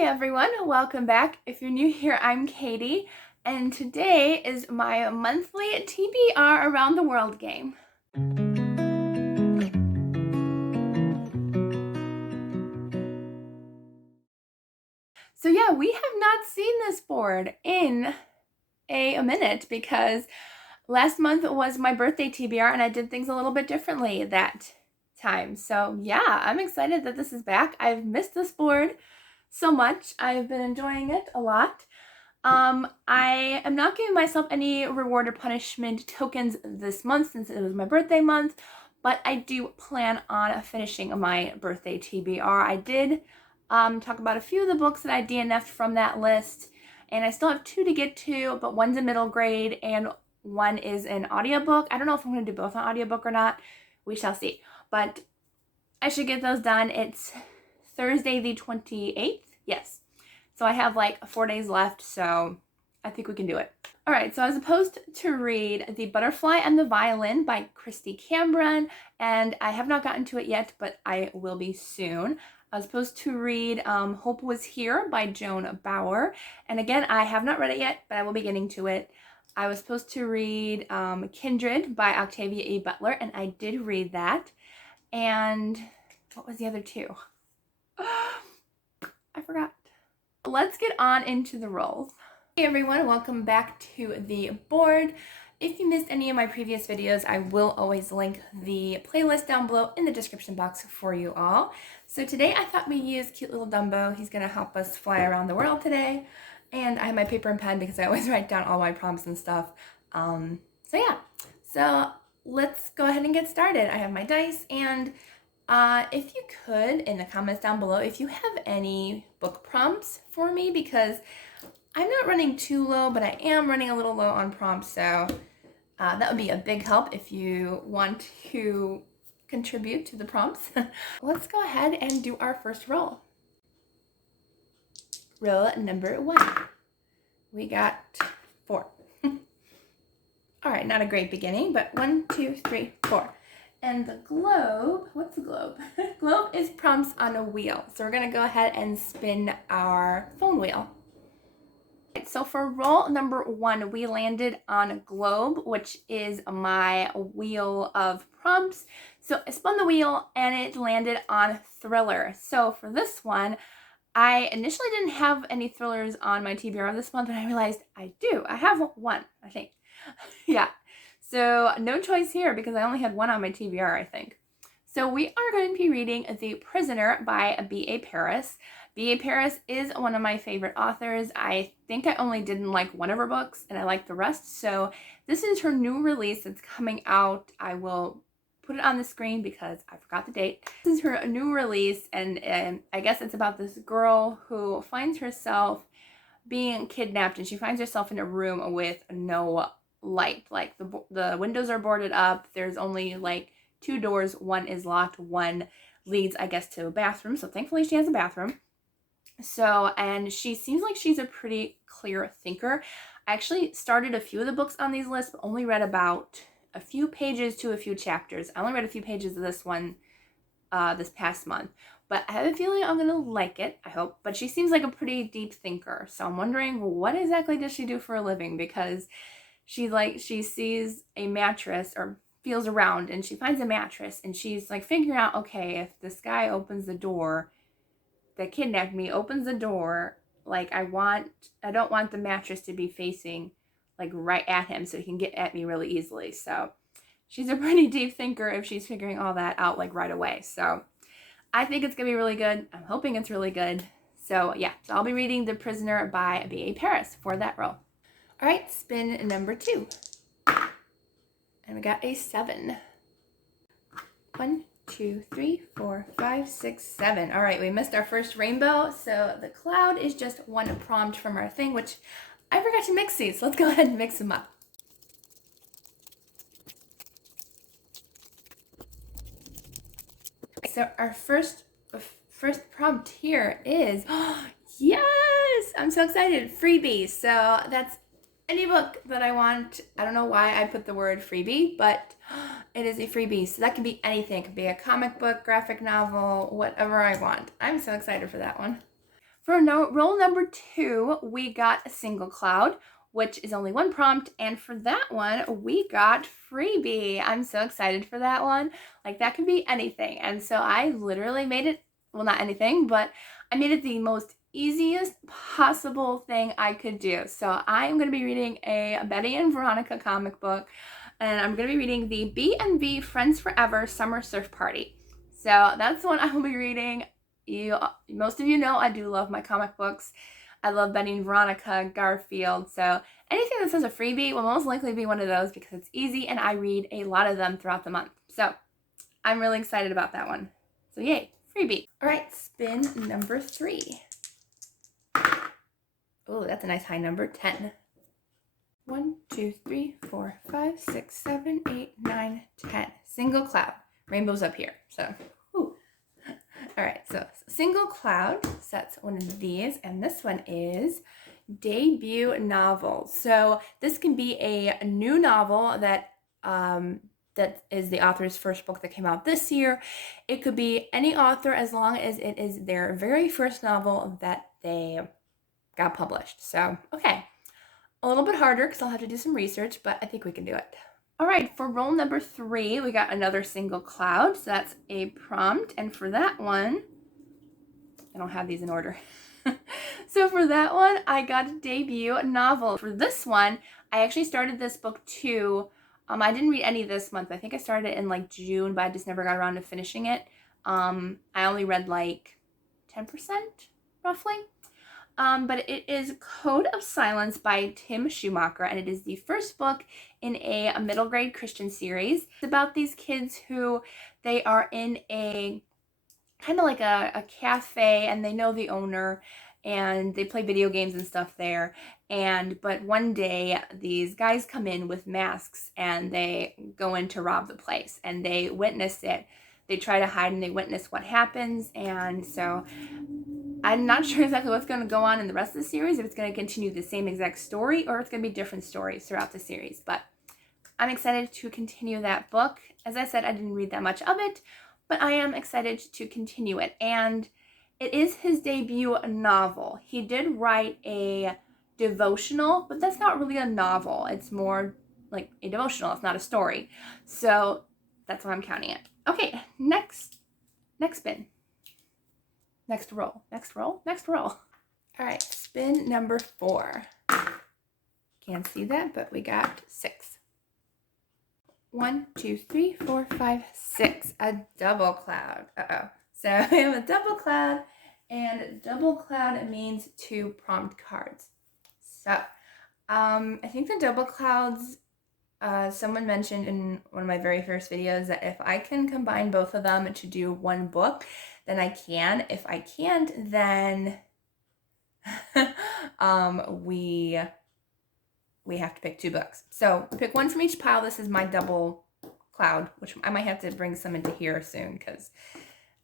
Hey everyone, welcome back. If you're new here, I'm Katie, and today is my monthly TBR Around the World game. So yeah, we have not seen this board in a minute because last month was my birthday TBR and I did things a little bit differently that time. So yeah, I'm excited that this is back. I've missed this board so much. I've been enjoying it a lot. I am not giving myself any reward or punishment tokens this month since it was my birthday month, but I do plan on finishing my birthday TBR. I did talk about a few of the books that I DNF'd from that list, and I still have 2 to get to, but one's a middle grade and one is an audiobook. I don't know if I'm going to do both on audiobook or not. We shall see. But I should get those done. It's Thursday the 28th. Yes. So I have like 4 days left, so I think we can do it. All right, so I was supposed to read The Butterfly and the Violin by Christy Cambron, and I have not gotten to it yet, but I will be soon. I was supposed to read Hope Was Here by Joan Bauer, and again, I have not read it yet, but I will be getting to it. I was supposed to read Kindred by Octavia E. Butler, and I did read that. And what was the other two? I forgot. Let's get on into the rolls. Hey everyone, welcome back to the board. If you missed any of my previous videos, I will always link the playlist down below in the description box for you all. So today I thought we'd use cute little Dumbo. He's gonna help us fly around the world today. And I have my paper and pen because I always write down all my prompts and stuff. So let's go ahead and get started. I have my dice, and if you could, in the comments down below, if you have any book prompts for me, because I'm not running too low, but I am running a little low on prompts, so that would be a big help if you want to contribute to the prompts. Let's go ahead and do our first roll. Roll number 1. We got 4. All right, not a great beginning, but 1, 2, 3, 4. And the globe, what's the globe? Globe is prompts on a wheel. So we're gonna go ahead and spin our phone wheel. So for roll number 1, we landed on globe, which is my wheel of prompts. So I spun the wheel and it landed on thriller. So for this one, I initially didn't have any thrillers on my TBR this month, and I realized I do. I have one, I think. Yeah. So no choice here because I only had one on my TBR, I think. So we are going to be reading The Prisoner by B.A. Paris. B.A. Paris is one of my favorite authors. I think I only didn't like one of her books and I like the rest. So this is her new release that's coming out. I will put it on the screen because I forgot the date. This is her new release, and I guess it's about this girl who finds herself being kidnapped, and she finds herself in a room with no light. Like the windows are boarded up. There's only like 2 doors. One is locked. One leads, I guess, to a bathroom. So thankfully she has a bathroom. So, and she seems like she's a pretty clear thinker. I actually started a few of the books on these lists, but only read about a few pages to a few chapters. I only read a few pages of this one this past month, but I have a feeling I'm gonna like it, I hope. But she seems like a pretty deep thinker, so I'm wondering what exactly does she do for a living, because she sees a mattress or feels around and she finds a mattress and she's like figuring out, okay, if this guy opens the door that kidnapped me, opens the door, like I don't want the mattress to be facing like right at him so he can get at me really easily. So she's a pretty deep thinker if she's figuring all that out like right away. So I think it's gonna be really good. I'm hoping it's really good. So yeah, so I'll be reading The Prisoner by B.A. Paris for that roll. All right, spin number 2. And we got a 7. 1, 2, 3, 4, 5, 6, 7. All right, we missed our first rainbow. So the cloud is just one prompt from our thing, which I forgot to mix these. So let's go ahead and mix them up. So our first prompt here is, oh, yes, I'm so excited, Freebie. So that's any book that I want. I don't know why I put the word freebie, but it is a freebie. So that can be anything. It could be a comic book, graphic novel, whatever I want. I'm so excited for that one. For roll number 2, we got a single cloud, which is only one prompt, and for that one, we got Freebie. I'm so excited for that one. Like, that could be anything, and so I literally made it, well, not anything, but I made it the most easiest possible thing I could do. So I'm going to be reading a Betty and Veronica comic book, and I'm going to be reading the B&B Friends Forever Summer Surf Party. So that's the one I will be reading. Most of you know I do love my comic books. I love Betty and Veronica, Garfield, so anything that says a freebie will most likely be one of those because it's easy and I read a lot of them throughout the month. So I'm really excited about that one. So yay, freebie. All right, spin number 3. Oh, that's a nice high number, 10. 1, 2, 3, 4, 5, 6, 7, 8, 9, 10. Single cloud. Rainbow's up here, so. All right, so single cloud, so that's one of these, and this one is debut novel. So this can be a new novel that that is the author's first book that came out this year. It could be any author as long as it is their very first novel that they got published. So, okay, a little bit harder because I'll have to do some research, but I think we can do it. All right, for roll number 3, we got another single cloud. So that's a prompt. And for that one, I don't have these in order. So for that one, I got a debut novel. For this one, I actually started this book too. I didn't read any this month. I think I started it in like June, but I just never got around to finishing it. I only read like 10% roughly. But it is Code of Silence by Tim Schumacher, and it is the first book in a middle grade Christian series. It's about these kids who they are in a kind of like a cafe, and they know the owner, and they play video games and stuff there. But one day these guys come in with masks and they go in to rob the place, and they witness it. They try to hide and they witness what happens, and so I'm not sure exactly what's going to go on in the rest of the series, if it's going to continue the same exact story or it's going to be different stories throughout the series. But I'm excited to continue that book. As I said, I didn't read that much of it, but I am excited to continue it. And it is his debut novel. He did write a devotional, but that's not really a novel. It's more like a devotional. It's not a story. So that's why I'm counting it. Okay, next spin. Next roll. All right, spin number 4. Can't see that, but we got 6. 1, 2, 3, 4, 5, 6. A double cloud. So we have a double cloud, and double cloud means 2 prompt cards. So I think the double clouds, someone mentioned in one of my very first videos that if I can combine both of them to do one book, then I can. If I can't, then we have to pick 2 books. So pick one from each pile. This is my double cloud, which I might have to bring some into here soon because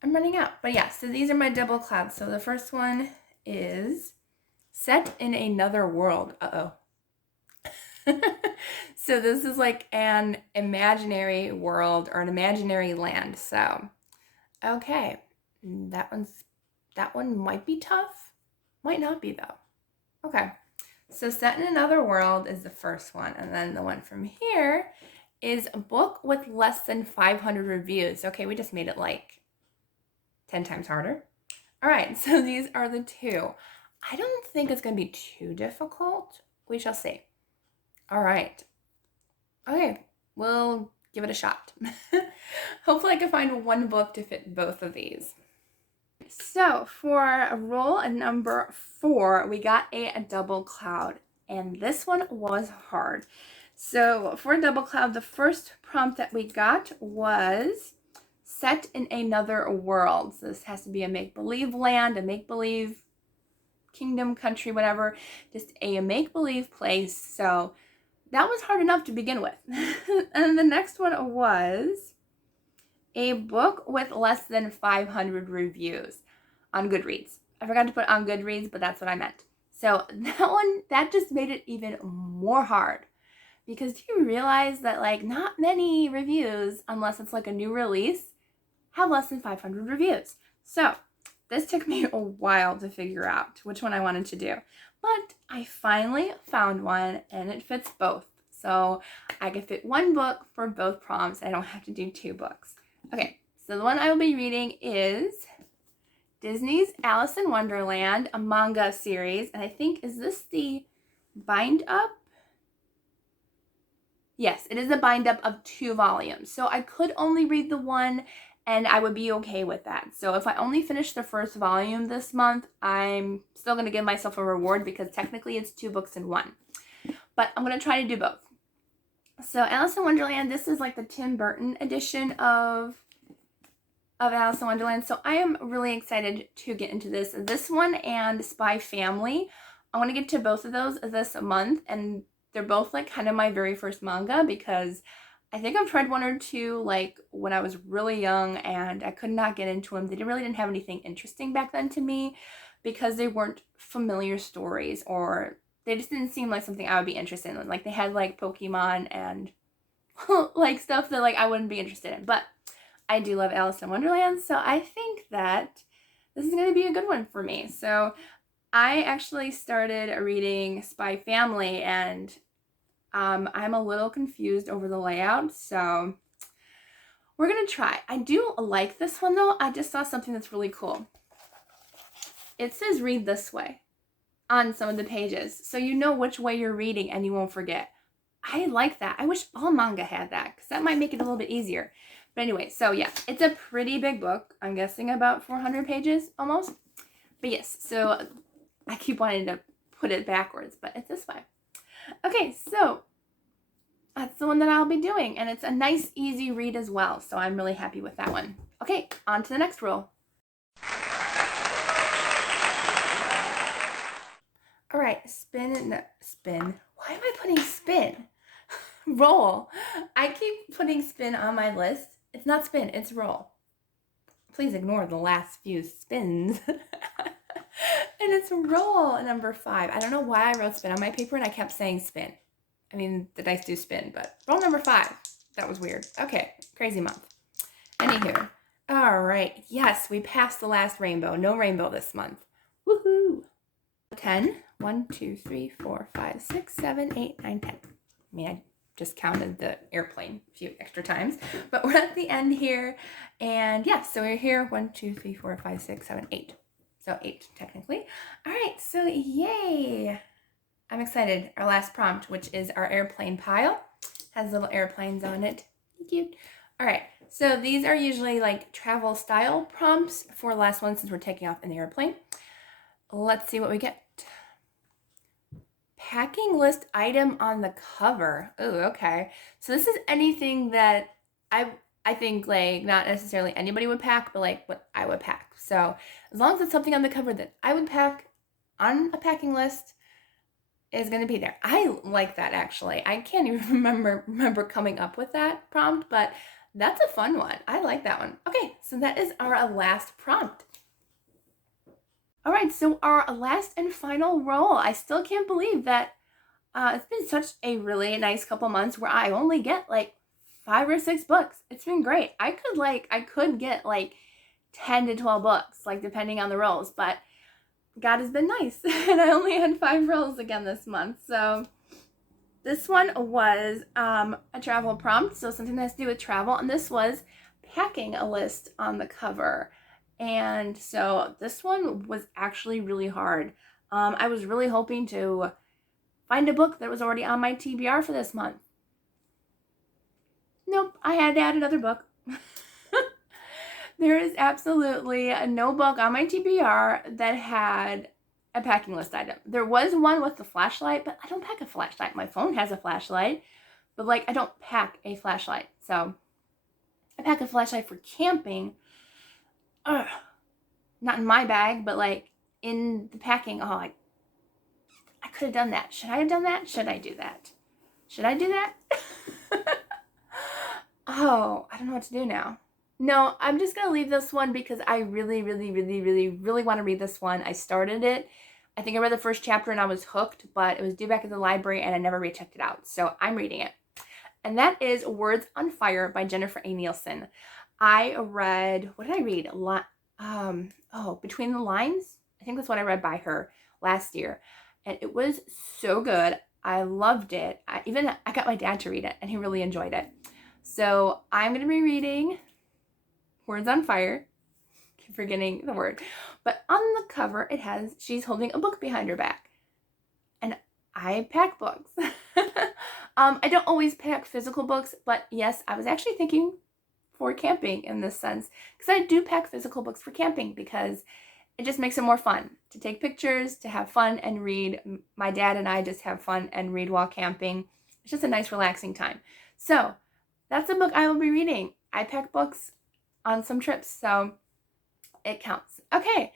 I'm running out. But yeah, so these are my double clouds. So the first one is Set in Another World. So this is like an imaginary world or an imaginary land. So, okay, that one might be tough, might not be though. Okay, so Set in Another World is the first one, and then the one from here is a book with less than 500 reviews. Okay, we just made it like 10 times harder. All right, so these are the 2. I don't think it's going to be too difficult. We shall see. All right. Okay, we'll give it a shot. Hopefully I can find one book to fit both of these. So for roll number 4, we got a double cloud, and this one was hard. So for double cloud, the first prompt that we got was Set in Another World. So this has to be a make-believe land, a make-believe kingdom, country, whatever, just a make-believe place. So that was hard enough to begin with. And the next one was a book with less than 500 reviews on Goodreads. I forgot to put on Goodreads, but that's what I meant. So that just made it even more hard. Because do you realize that like not many reviews, unless it's like a new release, have less than 500 reviews. So This took me a while to figure out which one I wanted to do, but I finally found one and it fits both. So I can fit one book for both prompts. I don't have to do 2 books. Okay, so the one I will be reading is Disney's Alice in Wonderland, a manga series. And I think, is this the bind up? Yes, it is a bind up of 2 volumes. So I could only read the one and I would be okay with that. So if I only finish the first volume this month, I'm still going to give myself a reward because technically it's 2 books in one. But I'm going to try to do both. So Alice in Wonderland, this is like the Tim Burton edition of Alice in Wonderland. So I am really excited to get into this. This one and Spy Family. I want to get to both of those this month, and they're both like kind of my very first manga because I think I've tried 1 or 2 like when I was really young and I could not get into them. They really didn't have anything interesting back then to me because they weren't familiar stories, or they just didn't seem like something I would be interested in. Like they had like Pokemon and like stuff that like I wouldn't be interested in. But I do love Alice in Wonderland, so I think that this is going to be a good one for me. So I actually started reading Spy Family, and I'm a little confused over the layout, so we're going to try. I do like this one, though. I just saw something that's really cool. It says read this way on some of the pages, so you know which way you're reading and you won't forget. I like that. I wish all manga had that because that might make it a little bit easier. But anyway, so yeah, it's a pretty big book. I'm guessing about 400 pages almost. But yes, so I keep wanting to put it backwards, but it's this way. Okay, so that's the one that I'll be doing, and it's a nice, easy read as well, so I'm really happy with that one. Okay, on to the next roll. All right, spin. Why am I putting spin? Roll. I keep putting spin on my list. It's not spin, it's roll. Please ignore the last few spins. And it's roll number 5. I don't know why I wrote spin on my paper and I kept saying spin. I mean, the dice do spin, but roll number 5. That was weird. Okay, crazy month. Anywho. All right. Yes, we passed the last rainbow. No rainbow this month. Woohoo. 10. 1, 2, 3, 4, 5, 6, 7, 8, 9, 10. I mean, I just counted the airplane a few extra times, but we're at the end here. And yeah, so we're here 1, 2, 3, 4, 5, 6, 7, 8. So 8 technically. All right, so yay. I'm excited. Our last prompt, which is our airplane pile, has little airplanes on it. Cute. All right, so these are usually like travel style prompts for the last one since we're taking off in the airplane. Let's see what we get. Packing list item on the cover. Oh, okay. So this is anything that I think like not necessarily anybody would pack, but like what I would pack. So as long as it's something on the cover that I would pack on a packing list is going to be there. I like that actually. I can't even remember coming up with that prompt, but that's a fun one. I like that one. Okay, so that is our last prompt. All right, so our last and final roll. I still can't believe that it's been such a really nice couple months where I only get like 5 or 6 books. It's been great. I could get like 10 to 12 books, like depending on the rolls, but God has been nice. And I only had 5 rolls again this month. So this one was a travel prompt, so something that has to do with travel, and this was packing a list on the cover. And so this one was actually really hard. I was really hoping to find a book that was already on my TBR for this month. Nope, I had to add another book. There is absolutely no book on my TBR that had a packing list item. There was one with the flashlight, but I don't pack a flashlight. My phone has a flashlight, but like I don't pack a flashlight. So I pack a flashlight for camping. Ugh. Not in my bag, but like in the packing. Oh, I could have done that. Should I have done that? Should I do that? Should I do that? Oh, I don't know what to do now. No, I'm just going to leave this one because I really want to read this one. I started it. I think I read the first chapter and I was hooked, but it was due back at the library and I never rechecked it out. So I'm reading it. And that is Words on Fire by Jennifer A. Nielsen. I read, what did I read? Between the Lines. I think that's what I read by her last year. And it was so good. I loved it. I got my dad to read it, and he really enjoyed it. So I'm going to be reading Words on Fire. Keep forgetting the word. But on the cover, she's holding a book behind her back. And I pack books. I don't always pack physical books, but yes, I was actually thinking for camping in this sense, because I do pack physical books for camping because it just makes it more fun to take pictures, to have fun and read. My dad and I just have fun and read while camping. It's just a nice relaxing time. So that's a book I will be reading. I pack books on some trips, so it counts. Okay,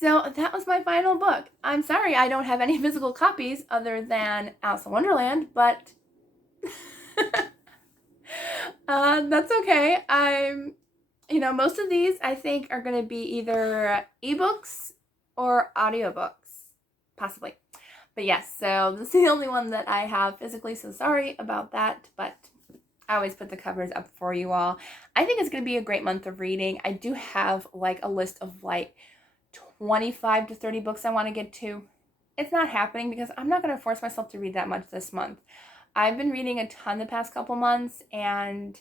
so that was my final book. I'm sorry I don't have any physical copies other than Alice in Wonderland, but that's okay. Most of these I think are going to be either ebooks or audiobooks, possibly. But yes, so this is the only one that I have physically, so sorry about that, but I always put the covers up for you all. I think it's going to be a great month of reading. I do have a list of 25 to 30 books I want to get to. It's not happening because I'm not going to force myself to read that much this month. I've been reading a ton the past couple months, and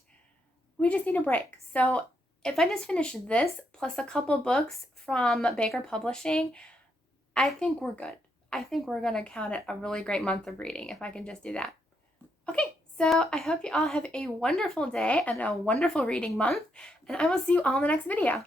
we just need a break. So if I just finish this plus a couple books from Baker Publishing, I think we're good. I think we're going to count it a really great month of reading if I can just do that. Okay, so I hope you all have a wonderful day and a wonderful reading month, and I will see you all in the next video.